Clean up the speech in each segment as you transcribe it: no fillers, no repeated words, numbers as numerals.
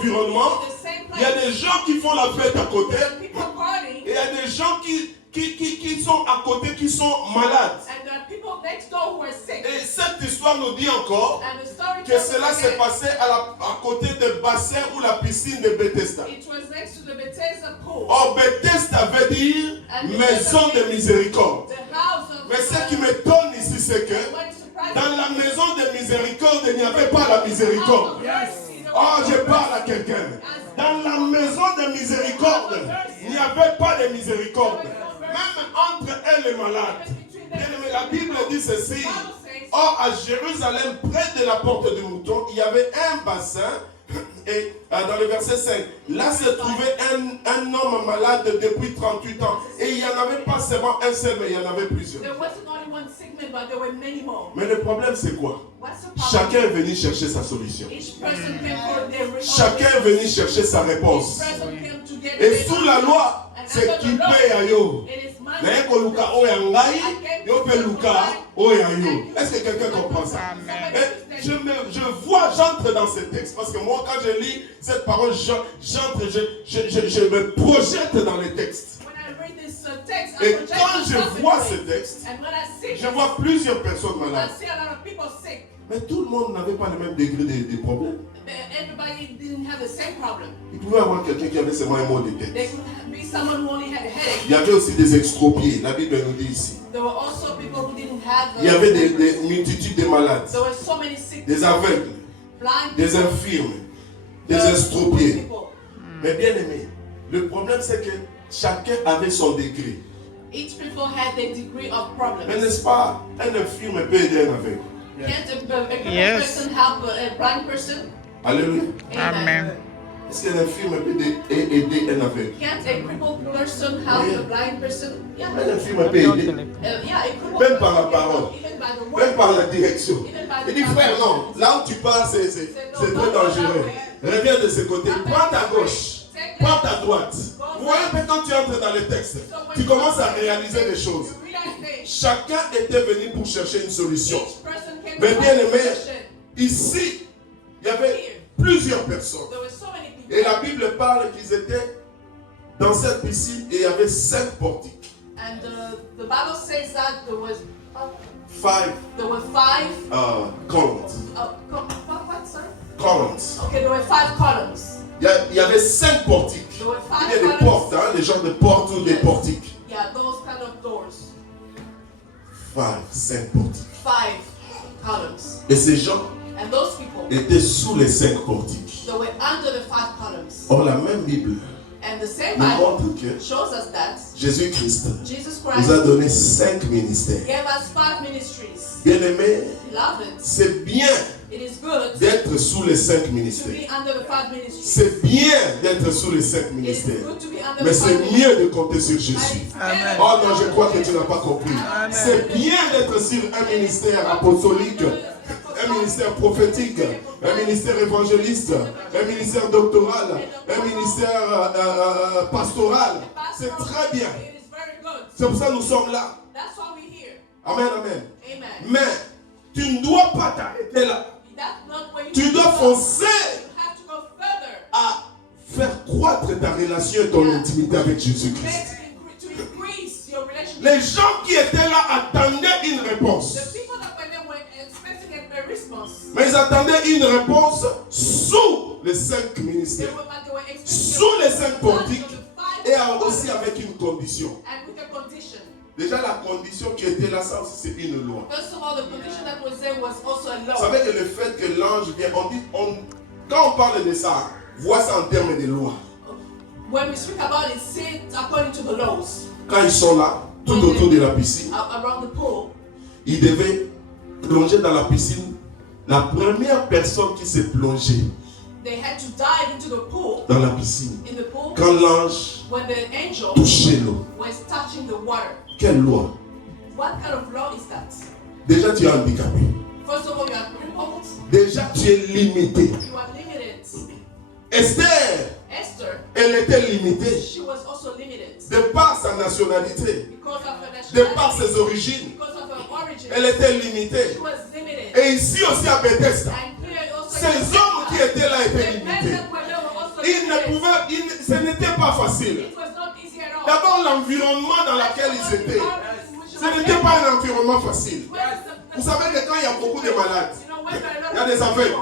environnement, il y a des gens qui font la fête à côté, et il y a des gens qui sont à côté, qui sont malades. Et cette histoire nous dit encore que cela s'est passé à côté du bassin ou la piscine de Bethesda. Or, Bethesda veut dire maison de miséricorde. Mais ce qui m'étonne ici, c'est que dans la maison de miséricorde, il n'y avait pas la miséricorde. Oh, je parle à quelqu'un. Dans la maison de miséricorde, il n'y avait pas de miséricorde. Même entre elle et malade. Mais la Bible dit ceci. Or, à Jérusalem, près de la porte du mouton, il y avait un bassin. Et dans le verset 5, là se trouvait un homme malade depuis 38 ans. Et il n'y en avait pas seulement un seul, mais il y en avait plusieurs. Mais le problème, c'est quoi? Chacun est venu chercher sa solution. Chacun est venu chercher sa réponse. Et sous la loi, c'est qui paye à yo. Est-ce que quelqu'un comprend ça? Je vois, j'entre dans ce texte. Parce que moi, quand je lis cette parole, j'entre, je me projette dans le texte. Et quand je vois ce texte, je vois plusieurs personnes malades. Mais tout le monde n'avait pas le même degré de problème. Il pouvait y avoir quelqu'un qui avait seulement un mot de tête. Il y avait aussi des extropiés. La Bible nous dit ici. Il y avait des multitudes de malades, des aveugles, des infirmes, des extropiés. Mais bien aimé, le problème c'est que chacun avait son degré. Mais n'est-ce pas, un infirme peut aider un aveugle? Yes. Alléluia. Amen. Est-ce qu'un infirme peut aider un aveugle? Can't a crippled person help a blind person? Yeah. Un infirme peut aider. Même par la parole, même par la direction. Il dit frère, non, là où tu pars, c'est très dangereux. Reviens de ce côté. Prends ta gauche, prends ta droite. Vous voyez, quand tu entres dans le texte, tu commences à réaliser des choses. Chacun était venu pour chercher une solution. Mais bien aimé, ici, il y avait plusieurs personnes. Et la Bible parle qu'ils étaient dans cette piscine et il y avait 5 portiques. And the Bible says that there were 5 columns. What, sir? Columns. Okay, there were 5 columns. Il y avait 5 portiques. There were 5 Il y a des portes, hein, des genres de portes ou des portiques. Yeah, those kind of doors. 5 portiques. 5 columns. Et ces gens And those people, étaient sous les 5 portiques. they were under the 5 columns. Or la même Bible And the same nous Bible montre que shows us that Jésus-Christ Jesus nous Christ a donné 5 ministères. gave us 5 ministries. Bien-aimés, Beloved, c'est bien it is good d'être sous les 5 to ministères. be under the 5 ministries. C'est bien d'être sous les 5 It is ministères. good to be under Mais the 5 c'est ministries. mieux de compter sur Jésus. Amen. Oh non, je crois que tu n'as pas compris. C'est bien d'être sur un ministère apostolique, un ministère prophétique, un ministère évangéliste, un ministère doctoral, un ministère pastoral. C'est très bien. It is very good. C'est pour ça que nous sommes là. That's why we're here. Amen, amen. Amen. Mais tu ne dois pas t'arrêter là. That's not where you Tu need dois to go. foncer You have to go further. à faire croître ta relation et ton intimité avec Jésus-Christ. To increase your relationship. Les gens qui étaient là attendaient une réponse. The people that were there were expecting a response. Mais ils attendaient une réponse sous les 5 ministères, They were expecting sous les 5 portiques et and aussi avec une condition. with a condition. Déjà la condition qui était là, ça aussi c'est une loi. First of all, the condition that was there was also a Vous law. savez que le fait que l'ange vient, quand on parle de ça, voit ça en termes de loi. When we speak about it, say it according to the laws Quand ils sont là, tout autour de la piscine, around the pool. ils devaient plonger dans la piscine. La première personne qui s'est plongée They had to dive into the pool. dans la piscine, In the pool, quand l'ange when the angel touchait l'eau, was touching the water. quelle loi? What kind of law is that? Déjà tu es handicapé. First of all, you are crippled. Déjà tu es limité. You are limited. Esther, Esther, elle était limitée she was also limited de par sa nationalité, because of her de nationality, par ses origines. because of her origin. Elle était limitée. She was limited. Et ici aussi à Bethesda, And here also, ces hommes qui étaient là étaient the men limités. that were there were facile. It was not easy at all. D'abord, l'environnement dans lequel ils étaient. Ce n'était pas un environnement facile. Vous savez que quand il y a beaucoup de malades, il y a des aveugles,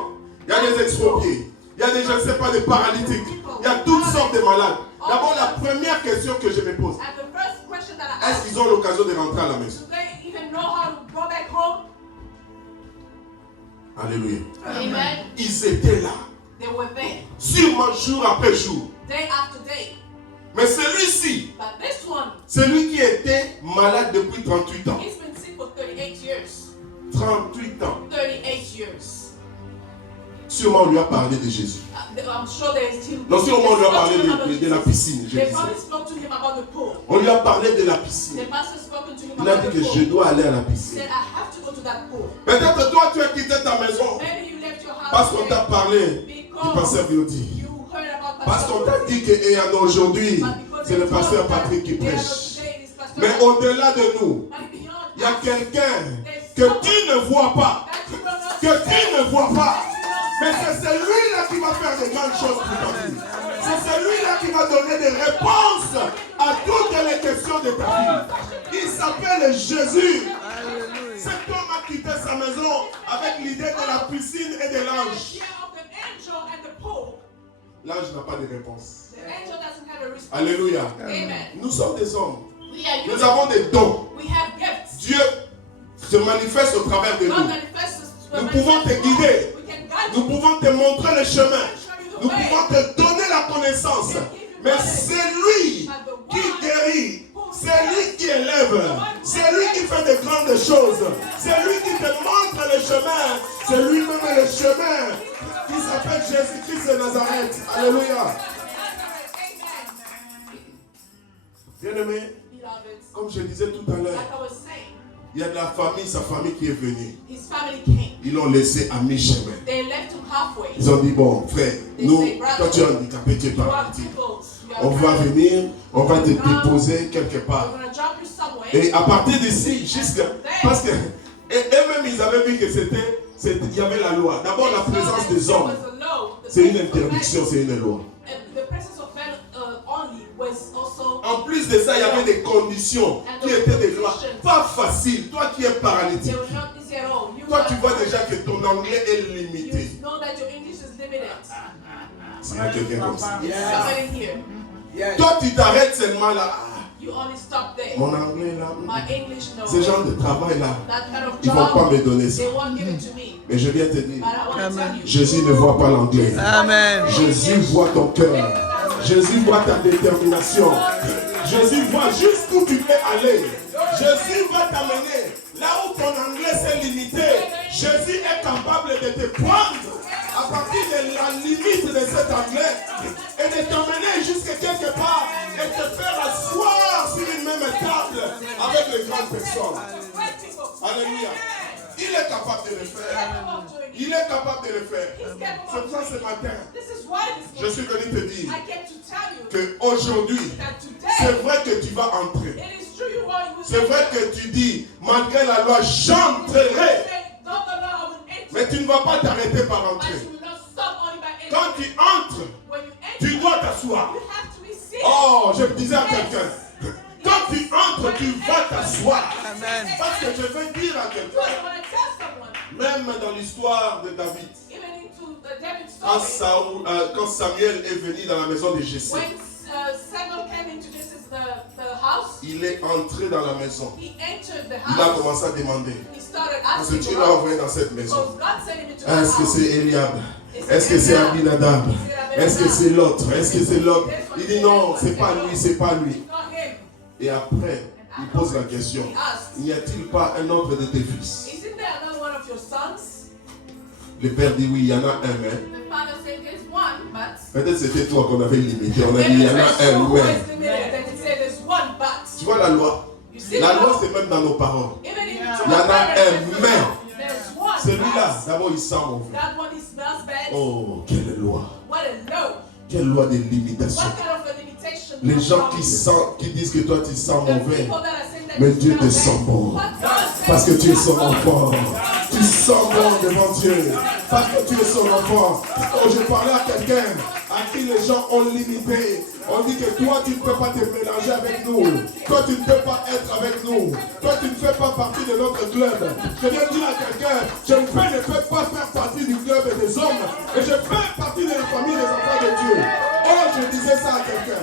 il y a des expropriés, il y a des, je ne sais pas, des paralytiques, il y a toutes sortes de malades. D'abord, la première question que je me pose, est-ce qu'ils ont l'occasion de rentrer à la maison? Alléluia. Amen. Ils étaient là, They were there, sûrement jour après jour. day after day. Mais celui-ci, But this one, celui qui était malade depuis 38 ans, he's been sick for 38 years. 38 ans, 38 years. sûrement on lui a parlé de Jésus. I'm sure there's still. Non, sûrement on lui a parlé de la piscine, je They disais. probably spoke to him about the pool. On lui a parlé de la piscine. The pastor spoken to him Il a about dit the que pool. je dois aller à la He piscine. said, I have to go to that pool. Peut-être toi tu as quitté ta maison Maybe you left your house parce qu'on t'a today parlé du pasteur Biodi. you heard about Parce qu'on Pastor t'a dit que aujourd'hui, But because c'est le they told pasteur us that Patrick qui they are not prêche. today, it is Pastor Mais Patrick. au-delà de nous, And beyond il y a us, quelqu'un que tu ne vois pas, that you will not que see. tu ne vois pas. Mais c'est celui-là qui va faire de grandes choses pour ta vie. C'est celui-là qui va donner des réponses à toutes les questions de ta vie. Il s'appelle Jésus. Cet homme a quitté sa maison avec l'idée de la piscine et de l'ange. Fear of the angel and the pool. L'ange n'a pas de réponse. The angel doesn't have a response. Alléluia. Amen. Nous sommes des hommes. We are Nous human. avons des dons. We have gifts. Dieu se manifeste au travers de God nous. manifests us. Nous pouvons te guider. We can guide Nous you. pouvons te montrer le chemin. Show you the Nous way. pouvons te donner la connaissance. Mais c'est lui qui guérit. C'est lui qui élève. C'est lui qui fait de grandes choses. C'est lui qui te montre le chemin. C'est lui-même le chemin qui s'appelle Jésus-Christ de Nazareth. Alléluia. Bien-aimé, Beloveds, comme je disais tout à l'heure, like I was saying, il y a de la famille, sa famille qui est venue. his family came. Ils l'ont laissé à mi-chemin. They left him halfway. Ils ont dit, bon, frère, nous, toi tu es handicapé, tu es You are paralytique. crippled. You On are va crippled. venir, on va te déposer quelque We're part. going to drop you somewhere. Et à partir d'ici, jusqu'à... Parce que eux-mêmes, ils avaient vu que il y avait la loi. D'abord, la présence des hommes, c'est une interdiction, c'est une loi. The presence of men only was also. En plus de ça, il y avait des conditions qui étaient des lois. Pas facile. Toi qui es paralytique, They were not easy at all. You toi are- tu vois déjà que ton anglais est limité. You know that your English is limited. C'est y a quelqu'un comme ça. Somebody here. Toi tu t'arrêtes seulement là. Ah, You only stop there. mon anglais là. My English, no. Ce genre de travail là, That kind of ils ne vont pas job, me donner ça. they won't give it to me. Mais je viens te dire, But I want to tell you. Jésus ne voit pas l'anglais. Amen. Jésus voit ton cœur. Jésus voit ta détermination. Jésus voit jusqu'où tu peux aller. Jésus va t'amener là où ton anglais s'est limité. Jésus est capable de te prendre à partir de la limite de cet anglais et de t'emmener jusqu'à quelque part et te faire asseoir sur une même table avec les grandes personnes. Alléluia. Il est capable de le faire. Il est capable de le faire. C'est pour ça ce matin, This is why this je suis venu te dire I came to tell you qu'aujourd'hui, that c'est today vrai que tu vas entrer. it is true you are. C'est vrai que tu dis, malgré la loi, j'entrerai. Mais tu ne vas pas t'arrêter par But entrer. you will not stop only by entering. Quand tu entres, When you enter, tu dois t'asseoir. you have to be seated. Oh, je disais à quelqu'un, quand tu entres, tu vas t'asseoir. Amen. Parce que je veux dire à Because quelqu'un, I want to tell someone, même dans l'histoire de David, even into the David quand, story, quand Samuel est venu dans la maison de Jessé, when Samuel came into the house, il est entré dans la maison. he entered the Il a house. commencé à demander, He started parce que asking tu l'as around. envoyé dans cette maison. Because God sent him into the Est-ce que house. c'est Eliab? Est-ce que c'est Abinadab? Est-ce que c'est l'autre? Est-ce que c'est l'autre? Il dit non, c'est pas lui, c'est pas lui. It's not him. Et après, il pose la question, He asked, n'y a-t-il pas un autre de tes fils? isn't there another one of your sons? Le père dit oui, il y en a un, mais The father said, there's one, but. peut-être c'était toi qu'on avait limité. On a dit Maybe il y en a it's un, who mais. is limited. Then he said, there's one, but. Tu vois la loi? You see La the loi, law? c'est même dans nos paroles. Even in Il y en a un, mais. there's one. Celui-là, but. d'abord, il sent mauvais. That one is smells bad. Oh, quelle loi! What a no. Quelle loi de limitation! What kind of a limitation? Les comes gens from qui disent que toi tu sens the mauvais, people that are saying that mais you Dieu smell te sent bad. bon. What God says Parce que tu es son you are enfant. God Tu sens bon devant Dieu. Parce que tu es son enfant. Quand je parlais à quelqu'un à qui les gens ont limité, on dit que toi tu ne peux pas te mélanger avec nous. Toi tu ne peux pas être avec nous. Toi tu ne fais pas partie de notre club. Je viens dire à quelqu'un, je ne peux pas faire partie du club des hommes. Et je fais partie de la famille des enfants de Dieu. Oh, je disais ça à quelqu'un.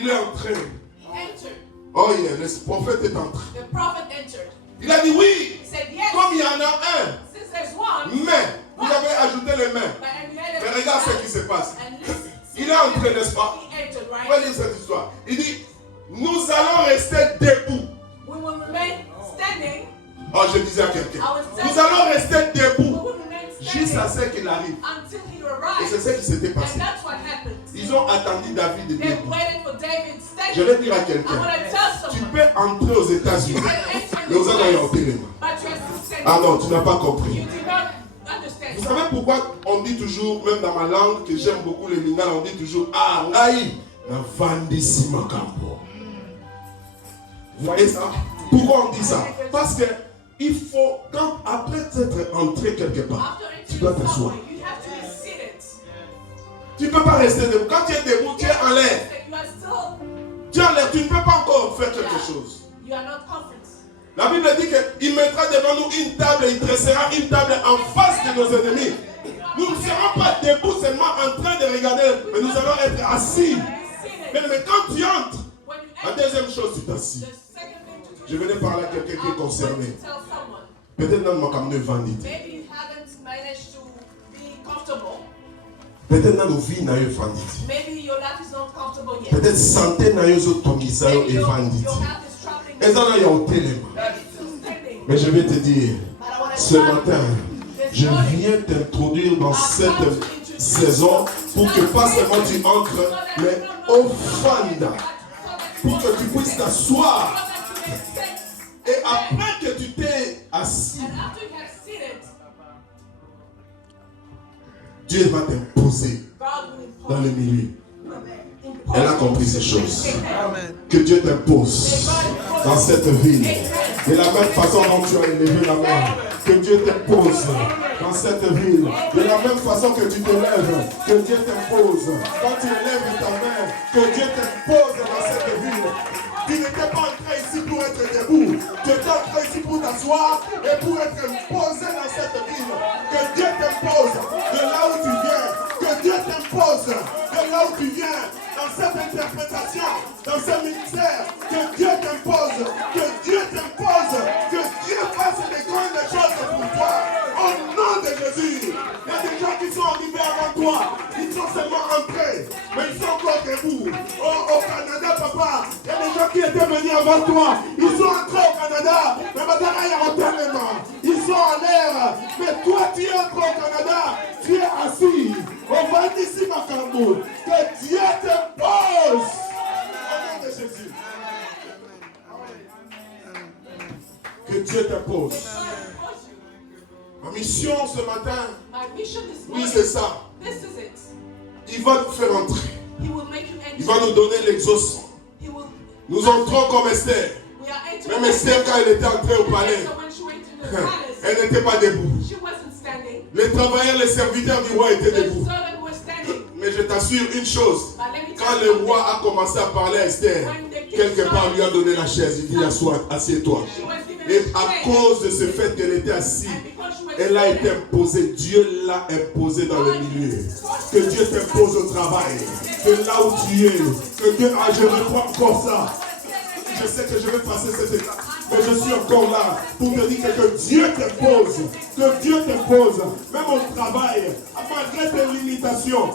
Il est entré. Oh yeah, le prophète est entré. The prophet entered. Il a dit oui. He said, yes. Comme il y en a un. Since there's one, Mais, vous avez ajouté les mains. Mais regarde ce qui se passe. Il est entré, n'est-ce pas? On va lire cette histoire. Il dit, nous allons rester debout. We will remain standing. Oh, je disais à quelqu'un. Nous allons rester debout. Jusqu'à ce qu'il arrive. Until he Et arrives. c'est ce qui s'était passé. And that's what happened. Ils ont attendu David They debout. waited for David Je standing. vais dire à I quelqu'un. want to tell Tu someone. peux entrer aux États-Unis. Mais vous allez en téléma. But you're still standing. Ah non, tu n'as pas You compris. do not understand. Vous savez pourquoi on dit toujours, même dans ma langue, que j'aime beaucoup le lingala, on dit toujours, ah, ngai, na vandisi makambo. Vous voyez ça? Pourquoi on dit ça? Parce que il faut, quand après être entré quelque part, After tu dois entering t'asseoir. somewhere, you have to be seated. Tu ne peux pas rester debout. Quand tu es debout, tu es en l'air. You are still, Tu es en l'air, tu ne peux pas encore faire quelque chose. you are not confident. La Bible dit qu'il mettra devant nous une table et il dressera une table en face de nos ennemis. Nous ne serons pas debout seulement en train de regarder, mais nous allons être assis. Mais quand tu entres, When you la enter, deuxième chose, tu t'assis. the second thing to do Je venais parler à quelqu'un qui est I'm going concerné. to tell someone. Peut-être dans mon de vanité. Maybe you haven't managed to be comfortable. Peut-être dans nos vies, nous avons vanité. Maybe your life is not comfortable yet. Peut-être santé, nous avons tongisa Maybe et your vanité. health is troubling Et you. ça, nous avons télé. Maybe it's still standing. Mais je vais te dire, But I want to ce tell you, matin, this je morning, viens t'introduire dans cette saison pour que pas seulement tu entres, mais au fond, pour que tu puisses t'asseoir. Et après que tu t'es assis, and after you have seated, Dieu va t'imposer God will dans le milieu. impose Elle a compris ces choses. Que Dieu t'impose dans cette ville. De la même façon dont tu as élevé la main, que Dieu t'impose dans cette ville. De la même façon que tu te lèves, que Dieu t'impose. Quand tu élèves ta main, que Dieu t'impose dans cette ville. Tu n'étais pas entré ici pour être debout. Tu étais entré ici pour t'asseoir et pour être imposé dans cette ville. Que Dieu t'impose de là où tu viens. Que Dieu t'impose de là où tu viens. Dans cette interprétation, dans ce ministère, que Dieu t'impose, que Dieu t'impose, que Dieu fasse des grandes choses pour toi. Au nom de Jésus, il y a des gens qui sont arrivés avant toi, ils sont seulement entrés, mais ils sont encore debout. Au Canada, papa, il y a des gens qui étaient venus avant toi, ils sont entrés au Canada, mais maintenant il y a un tellement. Ils sont en l'air, mais toi tu entres au Canada, tu es assis. On va d'ici Makambo, que Dieu te pose. Au nom de Jésus. Que Dieu te pose. Ma mission ce matin, my mission this oui morning, c'est ça. this is it. Il va nous faire entrer. He will make you Il enter. va nous donner l'exaucement. He will, Nous entrons comme Esther. we are entering. Même Esther, quand elle était entrée au palais, So when she went to the palace, elle n'était pas debout. she wasn't standing. Les travailleurs, les serviteurs du roi étaient The debout. servants were standing. Mais je t'assure une chose. But let me Quand tell le you roi something. a commencé à parler à Esther, quelque part lui a donné la chaise. Il dit, assieds-toi. She was given Et a à chair. cause de ce fait qu'elle était assise, And because she was elle a été seated, imposée. Dieu l'a imposée dans le milieu. Que Dieu t'impose au travail. Que là où tu es, que Dieu, je reprends encore ça. Je sais que je vais passer cette étape, mais je suis encore là pour te dire que Dieu t'impose. Que Dieu t'impose. Même au travail, malgré tes limitations,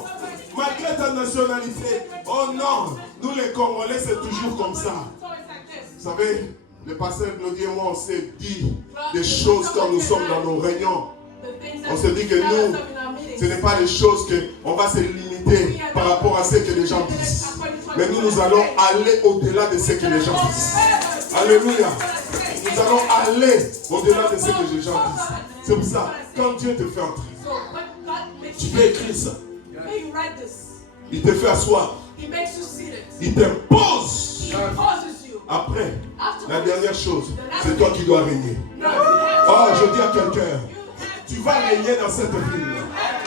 malgré ta nationalité. Oh non, nous les Congolais, c'est toujours comme ça. so it's like this. Vous savez, le pasteur Claudie et moi, on s'est dit des choses quand nous sommes dans nos réunions. The things On that se dit que tell nous, us in our meetings. ce n'est pas des choses qu'on va se limiter par rapport à ce que les gens disent. Mais nous allons aller au-delà de ce que les gens disent. Alléluia. Nous allons aller au-delà de ce que les gens disent. C'est pour ça, quand Dieu te fait entrer, So when God makes tu you, peux écrire ça. may you write this. Il te fait asseoir. He makes you seated. Il t'impose. He imposes you. Après, la dernière chose, c'est toi qui dois régner. Oh, je dis à quelqu'un, tu vas régner dans cette ville.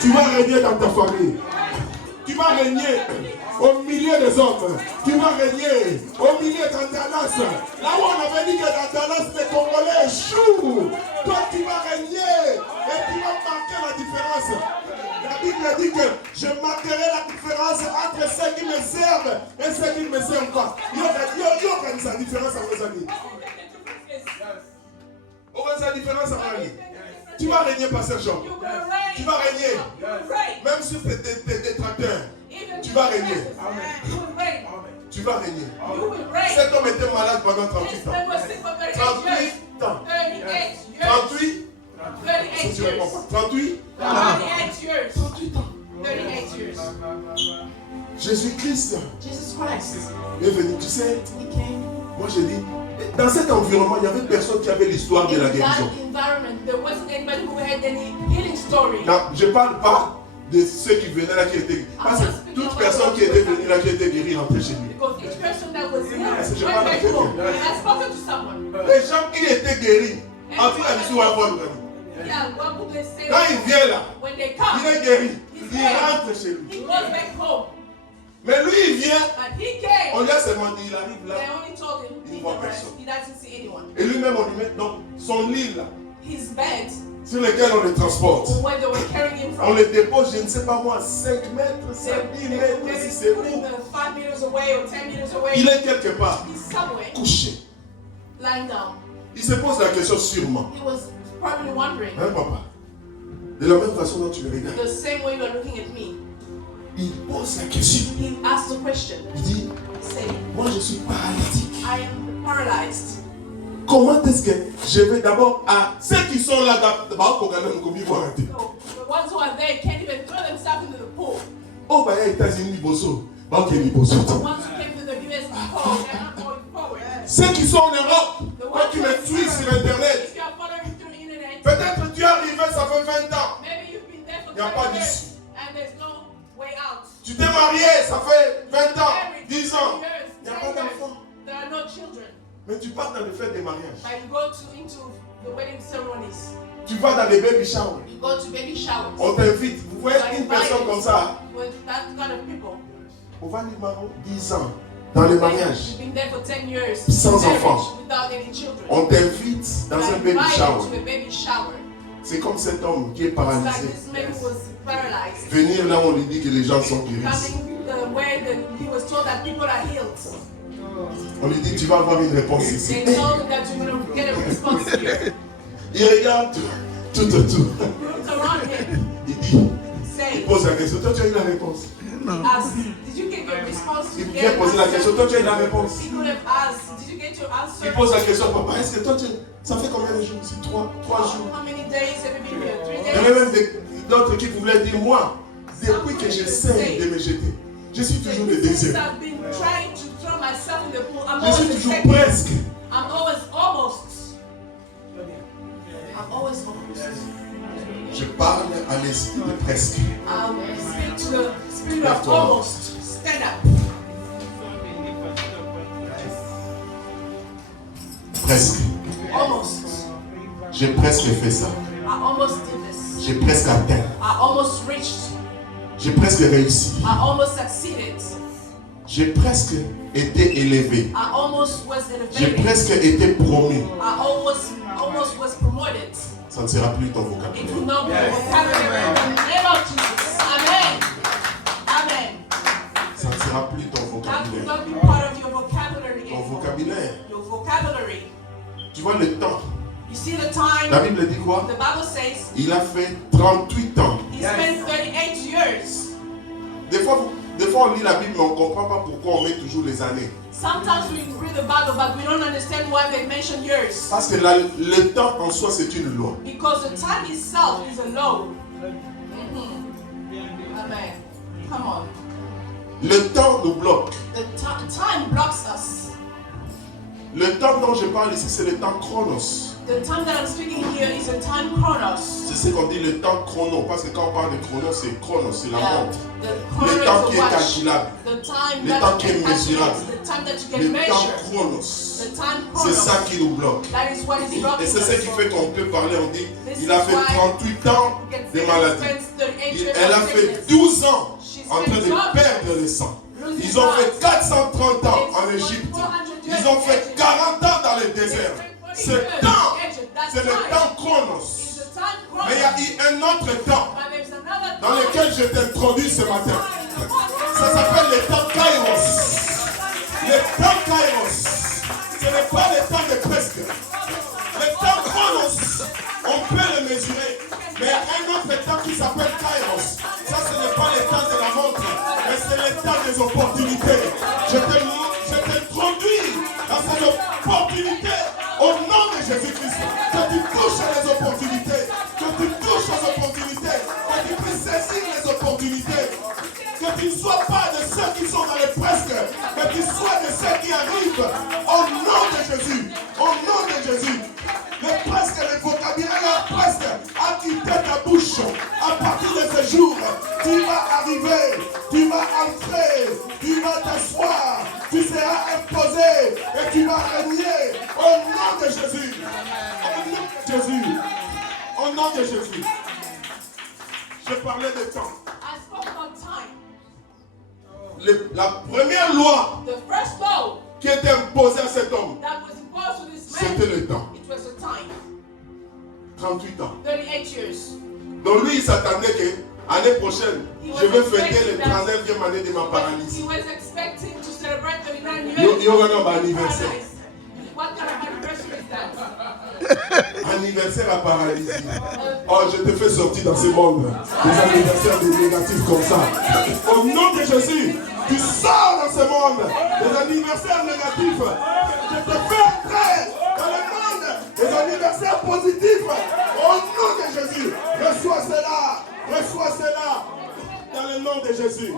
Tu vas régner dans ta famille. Tu vas régner au milieu des hommes. Tu vas régner au milieu d'Andalas. Là où on avait dit que d'Andalas, les Congolais échouent. Toi, tu vas régner et tu vas marquer la différence. La Bible dit que je marquerai la différence entre ceux qui me servent et ceux qui ne me servent pas. Il y a une différence à vos amis. On va la différence à vos amis. Tu vas régner, Pasteur Jean. Tu vas régner. Même sur tes détracteurs. Tu vas régner. Tu vas régner. Cet homme était malade pendant 38 ans. 38 ans. 38. 38. 38 ans. Jésus-Christ est venu. Tu sais, moi je dis, dans cet environnement, il n'y avait personne qui avait l'histoire de la guérison. Non, je ne parle pas de ceux qui venaient là qui étaient. Parce que toute personne qui était venue là qui était guérie rentrait chez lui. Je parle à quelqu'un. Les gens qui étaient guéris, en tout cas, ils sont à bonne. Quand il vient là, il est guéri. Il rentre chez lui. Mais lui, il vient. On lui a seulement dit, il arrive là. Il ne voit personne. Et lui-même, on lui met donc son lit là, sur lequel on le transporte. On le dépose, je ne sais pas moi, 5 mètres, 5 mètres, si c'est où. Il est quelque part, couché. Il se pose la question sûrement. Hein, papa? De la même façon dont tu me regardes. Il pose la question. Il dit, moi je suis paralytique. Comment est-ce que je vais d'abord à ceux qui sont là d'abord pour gagner mon commis voir arrêter. Oh bah il y a États-Unis bosso. Bah ok bosso. Ceux qui sont en Europe, quand tu me suis sur internet, peut-être tu es arrivé, ça fait 20 ans. Il n'y a pas d'issue. Tu t'es marié, ça fait 20 ans, 10 ans. Il n'y a pas d'enfant. Mais tu pars dans le fait des mariages. Tu vas dans les baby showers. On t'invite. Vous voyez une personne comme ça. On va lui marier 10 ans dans le mariage. Sans enfant. On t'invite dans un baby shower. C'est comme cet homme qui est paralysé. Venir là, on lui dit que les gens sont guéris. On lui dit, tu vas avoir une réponse ici. Il regarde tout autour. Il dit, il pose la question, toi tu as eu la réponse. Il vient poser la question, toi tu as eu la réponse. Il pose la question, papa, est-ce que toi ça fait combien de jours? C'est 3 jours. Il y avait même d'autres qui voulaient dire, moi, depuis que j'essaie de me jeter, je suis toujours le deuxième. Je suis toujours presque. I'm almost. Je parle à l'esprit de presque. I'll speak to the spirit of almost. Stand up. Presque. Almost. J'ai presque fait ça. I almost did this. J'ai presque atteint. I almost reached. J'ai presque réussi. I almost succeeded. J'ai presque été élevé. I almost was J'ai elevated. presque été promu. I almost was promoted. Ça ne sera plus ton It vocabulaire. will not be your vocabulary in the name of Jesus. Amen. Amen. Ça ne sera plus ton That will vocabulaire. not be part of your vocabulary Ton anymore. vocabulaire. Your vocabulary. Tu vois le temps. You see the time? La Bible dit quoi? The Bible says Il a fait 38 ans. he spent 38 years. Des fois on lit la Bible mais on ne comprend pas pourquoi on met toujours les années. Sometimes we read the Bible, but we don't understand why they mention years. Parce que le temps en soi c'est une loi. Because the time itself is a law. Amen. Come on. Le temps nous bloque. The time blocks us. Le temps dont je parle ici c'est le temps chronos. The time that I'm speaking here is a time chronos. C'est ce qu'on dit le temps chrono, parce que quand on parle de chrono, c'est chrono, c'est la montre. The Le temps chrono qui is est a watch. calculable. The time Le that temps you qui est can mesurable. calculate. The time that you can Le temps measure. chronos. The time C'est chronos. ça qui nous bloque. That is what is blocking Et c'est ce qui us. fait qu'on peut parler, on dit, This il a is fait why 38 ans we can de say maladie. she spends 38 years Elle a of fait sickness. 12 ans She en train spent de 12 perdre le sang. losing Ils ont blood. fait 430 ans It's en Égypte. 400 Ils ont fait 40 ans dans le désert. Ce temps, c'est le temps chronos. It's the time chronos. Mais il y a eu un autre temps But there's another dans time. lequel je t'introduis ce matin. Ça s'appelle le temps Kairos. Le temps Kairos. Ce n'est pas le temps de presque. Le temps Chronos, on peut le mesurer. Mais il y a un autre temps qui s'appelle Kairos. Ça, ce n'est pas le temps de la montre, mais c'est le temps des opportunités. Je t'introduis dans cette opportunité au nom de Jésus-Christ. Que tu touches les opportunités. Que tu touches les opportunités. Que tu puisses saisir les opportunités. Que tu ne sois pas de ceux qui sont dans les presque, mais que tu sois de ceux qui arrivent au nom de Jésus. Au nom de Jésus. Le presque, le vocabulaire presque a quitté ta bouche. À partir de ce jour, tu vas arriver, tu vas entrer, tu vas t'asseoir, tu seras imposé et tu vas régner au nom de Jésus. Au nom de Jésus. Au nom de Jésus. Je parlais de temps. I spoke about time. La première loi The first law qui était imposée à cet homme, that was imposed to this c'était man, le temps. it was a time. 38 ans. 38 years. Donc lui, il s'attendait que l'année prochaine, je vais fêter le 39e année de ma He paralysie. was expecting to celebrate 39 Il years. y aura un anniversaire. What kind of anniversary is that? Anniversaire à paralysie. Oh, je te fais sortir dans ce monde. Des anniversaires des négatifs comme ça. Au nom de Jésus, tu sors dans ce monde. Des anniversaires négatifs. Je te fais entrer dans le monde. Des anniversaires positifs. Au nom de Jésus. Reçois cela. Reçois cela. Dans le nom de Jésus.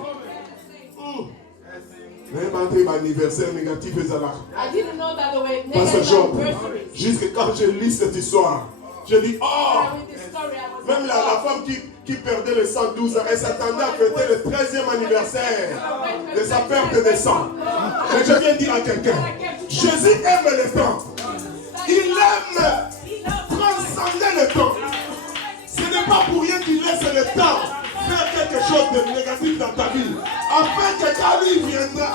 Même entrer anniversaire négatif et ça là. I didn't know that there were Parce que negative Job, anniversaries. jusque quand je lis cette histoire, je dis, oh, When I read this story, I was même la femme qui perdait le sang 12 ans, elle s'attendait à fêter le 13e anniversaire de sa perte de sang. Mais je viens dire à quelqu'un, Jésus aime le temps. Il aime transcender le temps. Ce n'est pas pour rien qu'il laisse le temps faire quelque chose de négatif dans ta vie. Afin que quand lui viendra,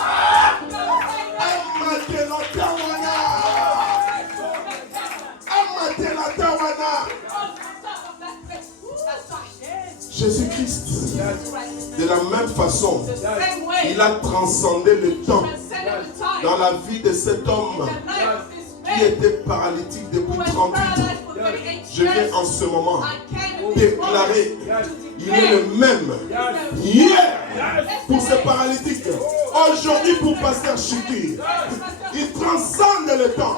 Jésus-Christ, de la même façon, il a transcendé le temps dans la vie de cet homme qui était paralytique depuis 38 ans. Je viens en ce moment déclarer, il est le même hier pour ce paralytique, aujourd'hui pour Pasteur Chiki. Il transcende le temps.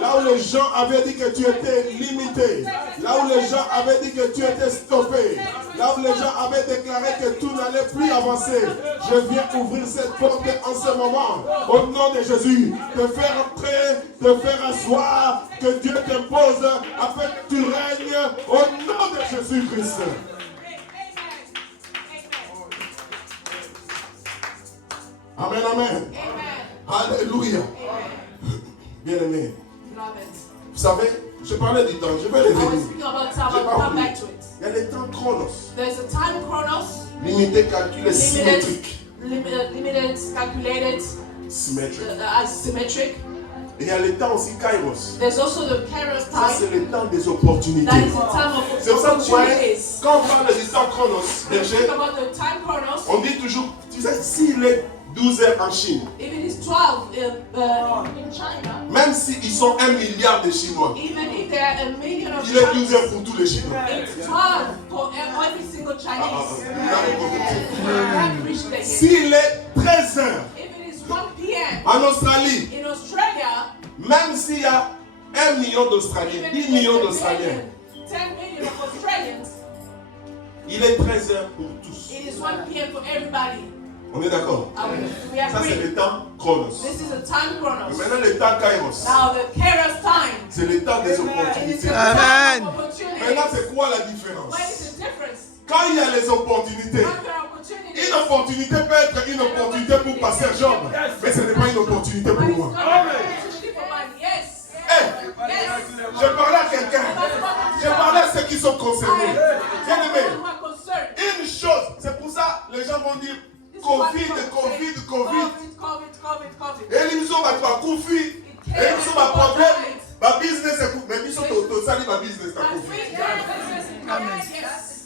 Là où les gens avaient dit que tu étais limité, là où les gens avaient dit que tu étais stoppé, là où les gens avaient déclaré que tout n'allait plus avancer, je viens ouvrir cette porte en ce moment, au nom de Jésus, te faire entrer, te faire asseoir, que Dieu t'impose afin que tu règnes au nom de Jésus-Christ. Amen, amen. Alléluia. Bien-aimé. Vous savez, je parlais du temps, je vais I was revenir. speaking about time. I'll come back to it. Il y a le temps chronos, There's a time chronos, limité, calculé, symétrique. limited, calculated, Symétrique. symmetric. Et il y a le temps aussi kairos. There's also the kairos Ça, time. c'est le temps des opportunités. That is the time of C'est pour ça que vous voyez, opportunities. quand on parle du temps chronos, We berger, talk about the time chronos. on dit toujours, tu sais, s'il est 12 heures en Chine, If it is 12 in China, même s'ils sont 1 milliard de Chinois, even if there are a million of il est 12 Chinese, heures pour tous les Chinois. it's 12 for every single Chinese. We have reached there yet. S'il est 13 heures If it is 1 p.m. en Australie, in Australia, même s'il y a 1 million d'Australiens, even 10 if millions there's d'Australiens, 10 million of Australians, il est 13 heures pour tous. it is 1 p.m. for everybody. On est d'accord? We Ça, c'est agree. le temps chronos. This is a time chronos. Maintenant, le temps kairos. Now the Kairos time. C'est le temps des It is opportunités. the Amen. time of opportunities. Maintenant, c'est quoi la différence? What is the difference? Quand il y a les opportunités, When there are opportunities, une opportunité peut être une opportunité pour passer Job, mais ce n'est pas une opportunité pour but it's moi. not an opportunity for mine. Yes. Hey, Yes. je parlais à quelqu'un. Je parlais à ceux qui sont concernés. Bien aimé, Who are concerned. une chose, c'est pour ça les gens vont dire This is what Covid, people Covid, say. Covid. COVID. Et ils ont ma Kofi. Et ils ont ma problème. Ma business est coupé. Mais ils sont au sali ma business à My Kofi. free business is coming. Yes.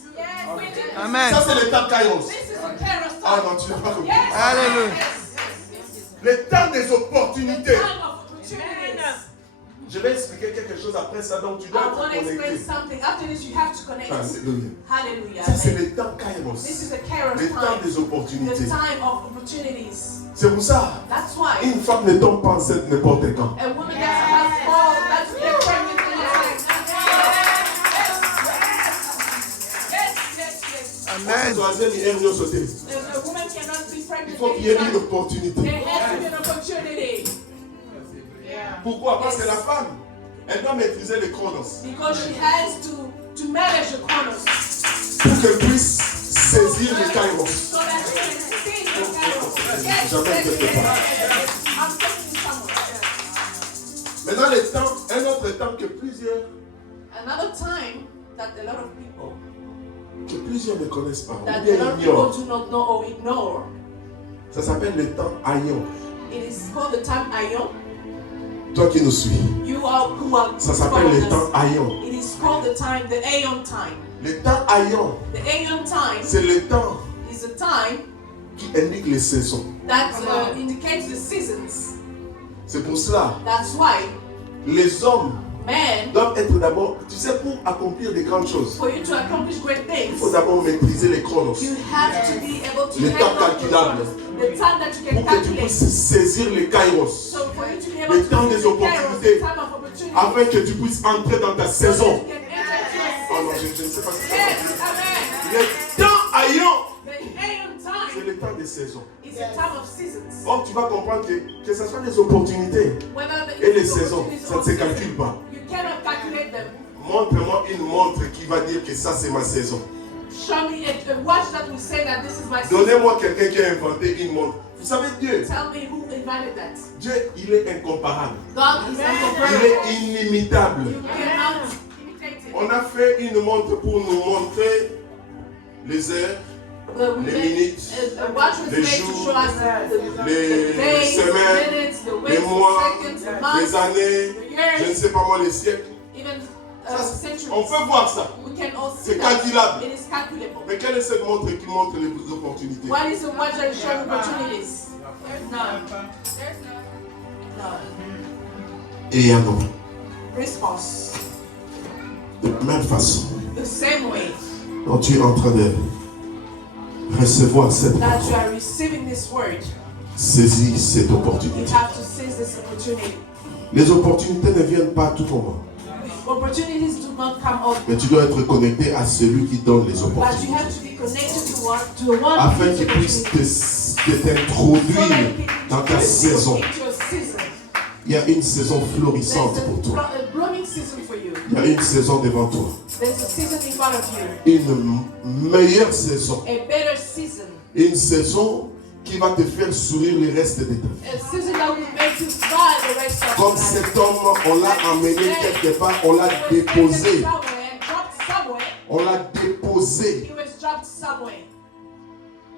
Amen. Ça c'est le temps Kairos. This is the Kairos Ah time. non, tu n'as pas compris. Yes. Alléluia. Yes. Le temps des opportunités. Time of opportunities. Je vais expliquer quelque chose après ça, donc tu dois I être want to explain connecté. something. After this, you have to connect. Alléluia. Hallelujah. Ça c'est Amen. le temps Kairos. This is the Kairos Le temps des time. opportunités. The time of opportunities. C'est pour ça, That's why une femme ne tombe pas enceinte n'importe quand. a woman that has all that's get pregnant anytime. Yes. Amen. A woman cannot be Il pregnant faut qu'il y ait une anytime. opportunité. There has to be an opportunity. Pourquoi? Parce que la femme, elle doit maîtriser les chronos Because she has to manage the chronos. pour qu'elle puisse saisir les kairos. So that she can see the kairos. Yes, Jamais quelque part. I'm taking somewhere. Maintenant, le temps, un autre temps que plusieurs Another time that a lot of people ne connaissent pas, ou that bien a lot of ignorent. people do not know or ignore. Ça s'appelle le temps Aion. It is called the time Aion. Toi qui nous suis, You are who are ça s'appelle le temps Aion. It is called the time, the Aeon time. Le temps Aion, The Aeon time c'est le temps is a time qui indique les saisons. that indicates the seasons. C'est pour cela, That's why les hommes men, doivent être d'abord, tu sais, pour accomplir des grandes choses, for you to accomplish great il things, faut d'abord maîtriser les chronos. you have to be able to Le temps handle calculable. the time that you can Pour que tu calculate. puisses saisir les kairos. So for you to be able Le to temps use des the kairos, opportunités. the time of opportunity, Afin que tu puisses entrer dans ta so that saison. you can enter into Oh a non, season. je ne sais pas si ça Yes, va. amen. Le temps Aion, The Aeon c'est time le temps des saisons. is a time of seasons. Or, tu vas comprendre que ce soit des opportunités Whether the et les saisons, opportunities ça ne or se seasons, calcule pas. you cannot calculate them. Montre-moi une montre qui va dire que ça c'est ma saison. Show me a watch that will say that this is my season. Donnez-moi quelqu'un qui a inventé une montre. Vous savez, Dieu, Tell me who invented that. Dieu, il est incomparable. God is Il incomparable. est inimitable. You cannot imitate it. On a fait une montre pour nous montrer les heures, We les made- minutes, a watch was les made to jours, show us the les days, semaines, the minutes, the les weeks, mois, the seconds, the les months, années, the je ne years, sais pas moi, les siècles. even Ça, centuries. on peut voir ça. We can all see C'est that. calculable. It is calculable. Mais quelle est cette montre qui montre les opportunités? What is the watch that is showing opportunities? None. None. Et il y a non. Response. De la même façon, The same way quand tu es en train de recevoir cette that you parole, are receiving this word, saisis cette you opportunité. have to seize this opportunity. Les opportunités ne viennent pas à tout moment, Opportunities do not come up, mais tu dois être connecté à celui qui donne les but you opportunités, have to be connected to the one afin who qu'il gives puisse opportunities. t'introduire dans ta saison. Into your season. Il y a une saison florissante There's pour toi. a blooming season for you. Il y a une saison devant toi. There's a season in front of you. Une meilleure saison. A better season. Une saison qui va te faire sourire le reste de ta vie. A season that will make you smile the rest of Comme your life. cet homme, on l'a emmené quelque part, on l'a déposé. Dropped somewhere. On l'a déposé. He was dropped somewhere.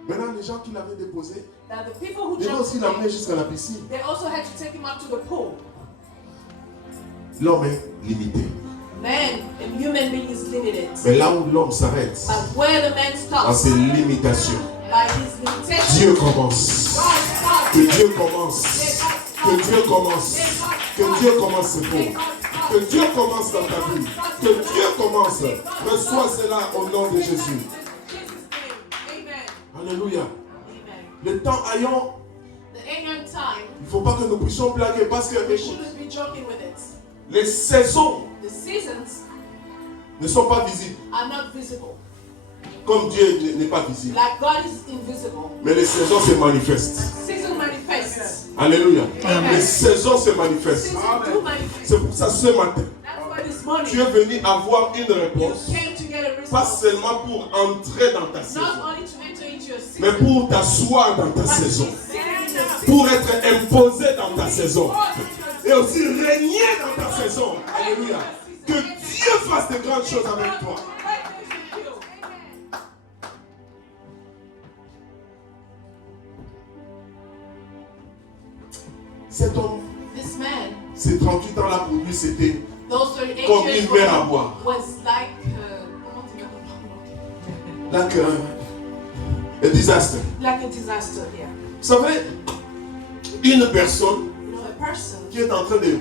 Maintenant, les gens qui l'avaient déposé, Now the people who ils vont dropped aussi l'emmener jusqu'à la piscine. they also had to take him up to the pool. L'homme est limité. Man, a human being is limited. Mais là où l'homme s'arrête, But where the man dans stops, ses limitations, by his limitation, Dieu commence. God stops. Que Dieu commence. Que Dieu commence. Que Dieu commence ce pour. Que Dieu commence dans ta vie. Que Dieu commence. Reçois cela au nom de Jésus. In Jesus' name. Amen. Alléluia. Amen. Le temps ayant, The Aeon time, il ne faut pas que nous puissions blaguer parce que we écoute, shouldn't be joking with it. les saisons The seasons ne sont pas visibles. are not visible. Comme Dieu n'est pas visible. Like God is invisible. Mais les saisons se manifestent. Season manifests. Alléluia. Amen. Les saisons se manifestent. Season do manifest. C'est pour ça ce matin, That's why this morning tu es venu avoir une you réponse. came to get a Pas response. seulement pour entrer dans ta saison, Not only to enter into your mais season, pour t'asseoir dans ta but to saison. sit in your season. Pour être imposé dans ta saison. Oh, Et aussi régner dans ta saison. Alléluia. Que Dieu fasse de grandes choses avec toi. Cet homme, This man, ces 38 ans-là pour lui, c'était those 38 comme years une mer à ago, boire. was like, comment tu dis ça? Like a disaster. Like a disaster, yeah. Vous savez, une personne You know, a person qui est en train de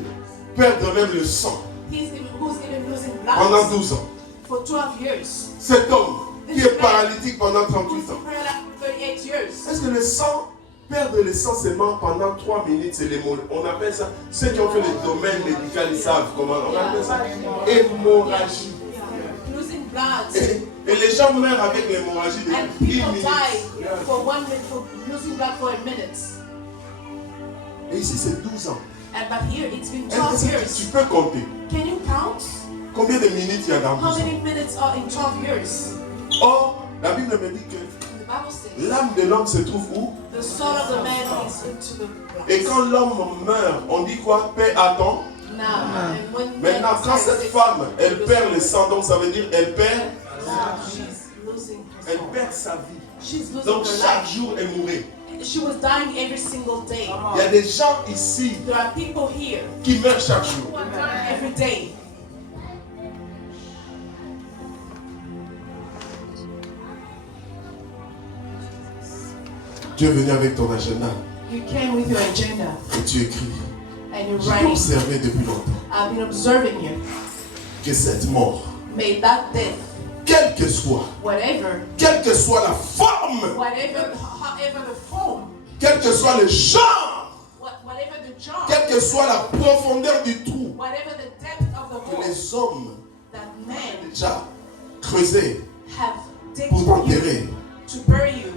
perdre même le sang who's even losing pendant blood 12 ans. for 12 years. Cet homme qui est paralytique pendant 38 Who's ans. paralyzed for 38 years. Est-ce que le sang, perdre le sang seulement pendant 3 minutes, c'est on appelle ça, ceux qui ont fait le domaine médical, ils savent comment on appelle ça, hémorragie. Losing blood. Et les gens meurent avec l'hémorragie de And 10 people minutes. die for 1 minute, for losing blood for a minute. Et ici, c'est 12 ans. And but here it's been Est-ce 12 que tu years. peux compter Can you count combien de minutes il y a dans 12 how ans? many minutes are in 12 years? Or, la Bible me dit que The Bible says l'âme de l'homme se trouve où? the soul of the man is into the Et blood. quand l'homme meurt, on dit quoi? Paix attend. Now, and when Maintenant, quand cette femme, elle perd le sang, donc ça veut dire elle perd, she's losing her elle soul. perd sa vie. She's losing Donc her chaque life. jour, elle mourait. She was dying every single day. Il y a des gens ici There are people here qui meurent chaque jour. who are dying every day. Tu es venu avec ton agenda You came with your agenda et tu écris. and you're J'ai writing. observé depuis longtemps I've been observing you. que cette mort, May that death, quelle que soit la forme, however the form, quel que soit le genre, whatever the job, quelle que soit la profondeur du trou, whatever the depth of the que hole, les hommes that ont men déjà creusé have digged pour for you t'enterrer, to bury you,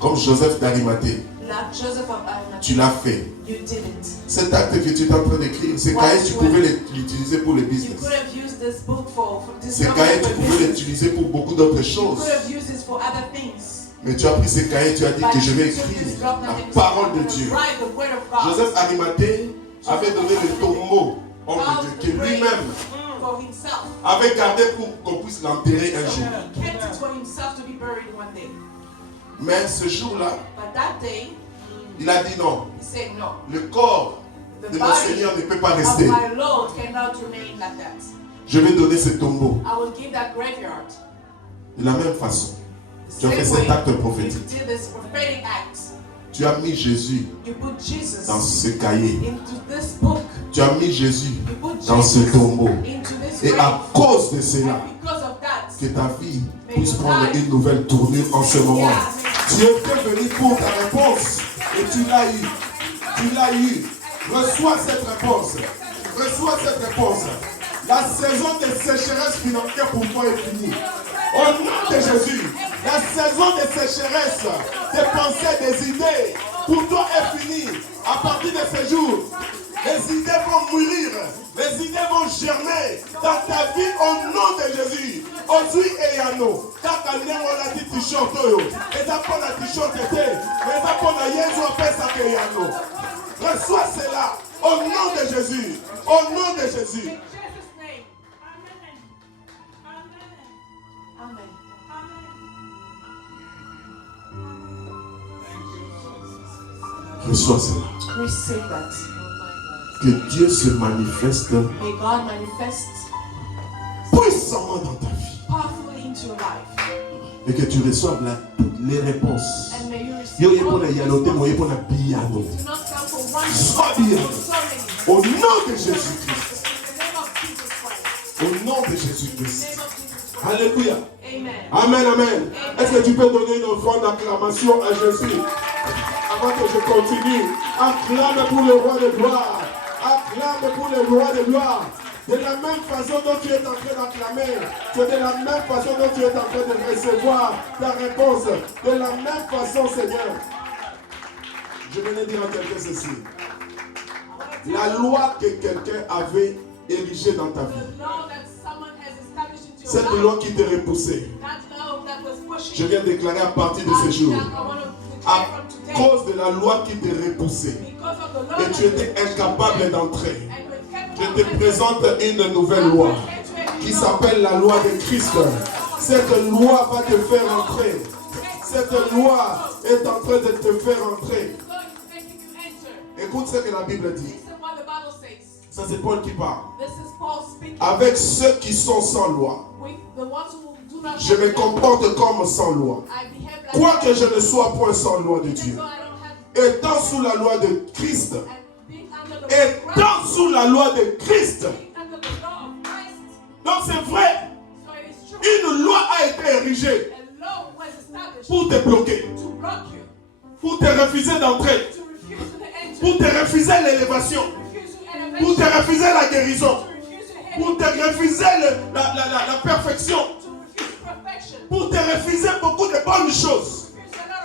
comme Joseph d'Arimathée, like Joseph of Arimathea. tu l'as fait. You did it. Cet acte que tu es en train d'écrire, ces cahiers, tu pouvais l'utiliser pour le You business. could have used this book for this Ces document cahiers, tu for pouvais business. l'utiliser pour beaucoup d'autres You choses. could have used this for other things. Mais tu as pris ces cahiers, tu as dit But que je vais you took this écrire document la and parole de said, Dieu. "Write the word of God." Joseph Arimathée avait donné le tombeau homme de Dieu, que lui-même for himself. avait gardé pour qu'on puisse l'enterrer un So jour. he kept it for himself to be buried one day. Mais ce jour-là, But that day, il a dit non, he said no. le corps The de mon body Seigneur ne peut pas of rester. my Lord cannot remain like that. Je vais donner ce tombeau. I will give that graveyard. De la même façon, The tu as fait same cet way acte you prophétique. did this prophetic act. Tu as mis Jésus You put Jesus dans ce cahier. into this book. Tu as mis Jésus You put dans ce Jesus tombeau. into this Et grave. à cause de cela, And because of that, que ta vie puisse prendre une nouvelle tournure en ce moment. Tu es venu pour ta réponse et tu l'as eu. Tu l'as eu. Reçois cette réponse. Reçois cette réponse. La saison de sécheresse financière pour toi est finie. Au nom de Jésus, la saison de sécheresse, des pensées, des idées, pour toi est finie. À partir de ce jour, les idées vont mûrir, les idées vont germer dans ta vie au nom de Jésus. Aujourd'hui et Yano, kaka ndenge on a dit t-shirt oyo, eza pour la t-shirt te, mais eza pour la Yesu appelle ça que Yano. Reçois cela au nom de Jésus, au nom de Jésus. in Jesus' name. Amen. Reçois cela. Receive that. Que Dieu se manifeste May God manifest puissamment dans ta vie. powerfully into your life. Et que tu reçoives toutes les réponses. And may you Yo receive ye all pona the yalote, mo ye responses. pona piano. Do not come for one, Sois bien. for so many. Au nom de Jésus-Christ. In the name of Jesus Christ. Au nom de In the Jésus-Christ. name of Jesus Christ. Alléluia. Amen. Amen, amen. Est-ce que tu peux donner une offrande d'acclamation à Jésus? Avant que je continue, acclame pour le roi de gloire. Acclame pour le roi de gloire. De la même façon dont tu es en train d'acclamer, c'est de la même façon dont tu es en train de recevoir ta réponse. De la même façon, Seigneur. Je venais dire à quelqu'un ceci. La loi que quelqu'un avait érigée dans ta vie, cette loi qui t'a repoussé, je viens déclarer à partir de ce jour, à cause de la loi qui t'a repoussé, et tu étais incapable d'entrer, je te présente une nouvelle loi qui s'appelle la loi de Christ. Cette loi va te faire entrer. Cette loi est en train de te faire entrer. Écoute ce que la Bible dit. Ça c'est Paul qui parle. Avec ceux qui sont sans loi, je me comporte comme sans loi. Quoique je ne sois point sans loi de Dieu. Étant sous la loi de Christ. Étant sous la loi de Christ. Donc c'est vrai. Une loi a été érigée pour te bloquer. Pour te refuser d'entrer. Pour te refuser l'élévation. Pour te refuser la guérison. Pour te refuser la perfection. Pour te refuser beaucoup de bonnes choses.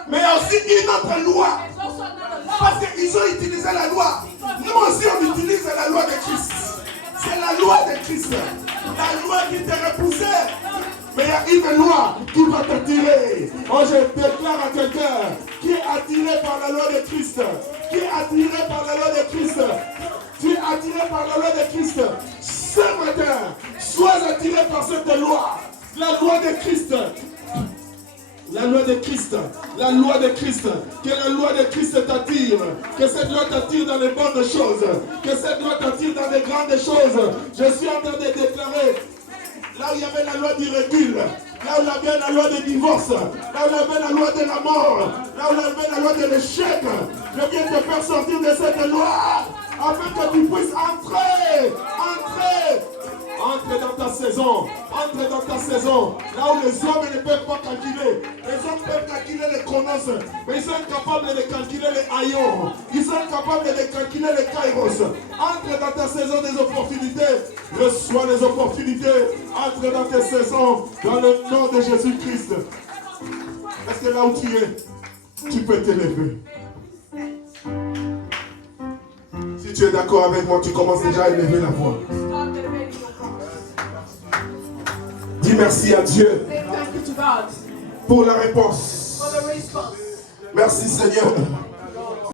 Mais il y a aussi une autre loi. Parce qu'ils ont utilisé la loi. Nous aussi on utilise la loi de Christ. C'est la loi de Christ. La loi qui te repoussait. Mais il y a une loi qui va t'attirer. Oh, je déclare à quelqu'un qui est attiré par la loi de Christ. Qui est attiré par la loi de Christ. Tu es attiré par la loi de Christ. Ce matin, sois attiré par cette loi. La loi de Christ. La loi de Christ. La loi de Christ. Que la loi de Christ t'attire. Que cette loi t'attire dans les bonnes choses. Que cette loi t'attire dans les grandes choses. Je suis en train de déclarer. Là où il y avait la loi du recul, là où il y avait la loi du divorce, là où il y avait la loi de la mort, là où il y avait la loi de l'échec, je viens te faire sortir de cette loi afin que tu puisses entrer dans ta saison, entre dans ta saison, là où les hommes ne peuvent pas calculer. Les hommes peuvent calculer les chronos, mais ils sont incapables de calculer les aïons, ils sont incapables de calculer les kairos. Entre dans ta saison des opportunités, reçois les opportunités, entre dans tes saisons, dans le nom de Jésus-Christ. Est-ce que là où tu es, tu peux t'élever? Si tu es d'accord avec moi, tu commences déjà à élever la voix. Dis merci à Dieu pour la réponse. Merci Seigneur.